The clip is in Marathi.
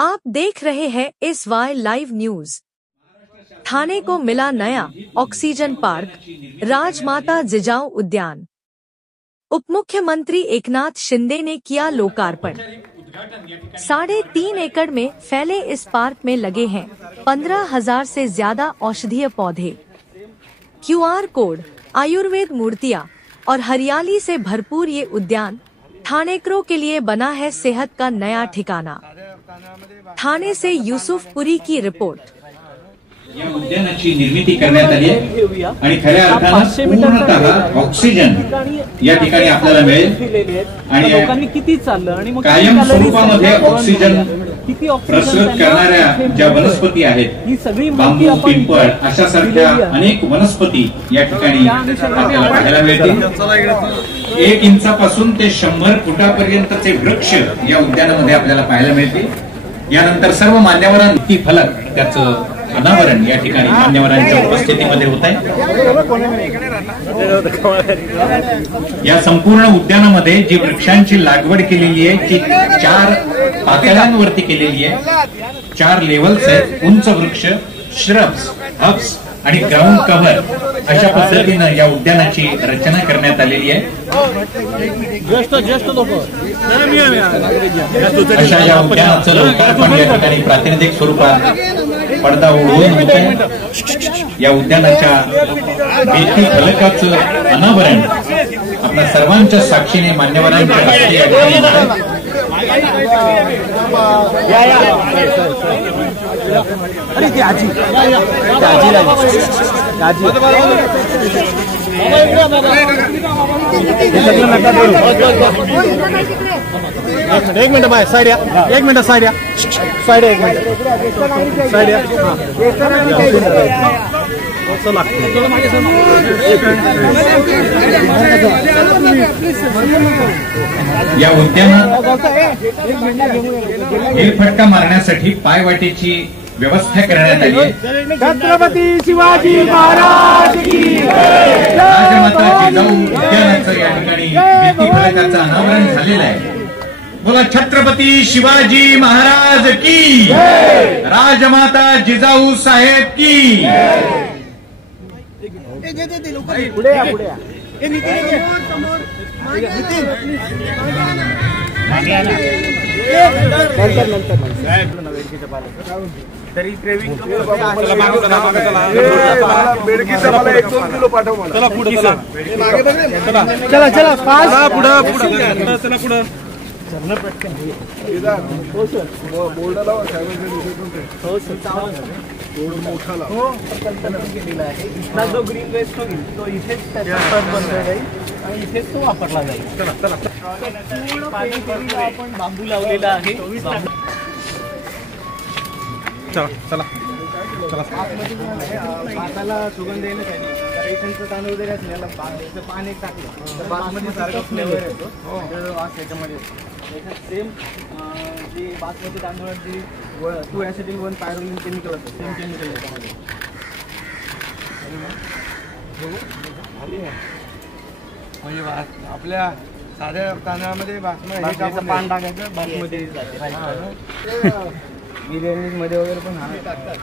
आप देख रहे हैं SY लाइव न्यूज। थाने को मिला नया ऑक्सीजन पार्क, राजमाता जिजाऊ उद्यान। उपमुख्यमंत्री एकनाथ शिंदे ने किया लोकार्पण। 3.5 एकड़ में फैले इस पार्क में लगे हैं 15,000 से ज्यादा औषधीय पौधे, QR कोड, आयुर्वेद मूर्तियां और हरियाली से भरपूर ये उद्यान थानेकरों के लिए बना है सेहत का नया ठिकाना। थाने से यूसुफपुरी की रिपोर्ट। या उद्यानाची निर्मिती करण्यात आली आहे आणि खऱ्या अर्थाने पूर्णतः ऑक्सिजन या ठिकाणी आपल्याला मिळेल आणि लोकांनी किती चाललं आणि मग कायम स्वरूपामध्ये ऑक्सिजन प्रसृत करणाऱ्या ज्या वनस्पती आहेत ही सगळी बांबू, पिंपळ अशा सारख्या अनेक वनस्पती या ठिकाणी आपल्याला पाहायला मिळतील। 1 इंचापासून ते 100 फुटापर्यंतचे वृक्ष या उद्यानामध्ये आपल्याला पाहायला मिळतील। यानंतर सर्व मान्यवरांनी फलक त्याचं अनावरण या ठिकाणी मान्यवरांच्या उपस्थितीमध्ये होत आहे। या संपूर्ण उद्यानामध्ये जी वृक्षांची लागवड केलेली आहे ती 4 पातळ्यांवरती केलेली आहे। 4 लेव्हल्स आहेत। उंच वृक्ष, श्रब्स, हब्स आणि ग्राउंड कव्हर अशा पद्धतीनं या उद्यानाची रचना करण्यात आलेली आहे। अशा या उद्यानाचं लोकार्पण या ठिकाणी प्रातिनिधिक स्वरूपात पडदा उडवून होत आहे। या उद्यानाच्या भित्ती फलकाचं अनावरण आपल्या सर्वांच्या साक्षीने मान्यवरांच्या हस्ते या ठिकाणी होत आहे। एक मिनट बाय साइड या, एक मिनट साइड या, साइड एक मिनट साइड या। या उद्यानात फेरफटका मारण्यासाठी पायवाटेची व्यवस्था करण्यात आली आहे। छत्रपती शिवाजी महाराज की राजमाता जिजाऊ उद्यानाचं या ठिकाणी भित्ती फलकाचं अनावरण झालेलं आहे। बोला छत्रपती शिवाजी महाराज की, राजमाता जिजाऊ साहेब की। पुढे या, पुढे या। तरी ट्रेविंग बेडकीचा मला 1-2 किलो पाठव मला। चला पुढे, चला चला फास्ट पुढे चला पुढे चलना पटकन हो सर। बोर्ड लावा हो सर, बोर्ड मोठा लावा हो। केलेला आहे इथला जो ग्रीन वेस्ट होईल तो इथेच त्याचा स्टॉक बनला जाईल आणि इथेच तो वापरला जाईल। चला चला पूर्ण आपण बांबू लावलेला आहे। चला चला चला भाताला सुगंध येण्यासाठी रेशनचं तांदूळ वगैरे असलेला पान एक टाकलं तर बासमती सारखा फ्लेवर येतो, वास याच्यामध्ये येतो। सेम जी बासमती तांदूळाची 2 ॲसिडिल 1 पायरोलिन केमिकल असतं, सेम केमिकल याच्यामध्ये। म्हणजे आपल्या साध्या तांदळामध्ये बासमती पान टाकायचं, बासमती बिर्याणी मध्ये वगैरे पण टाकतात।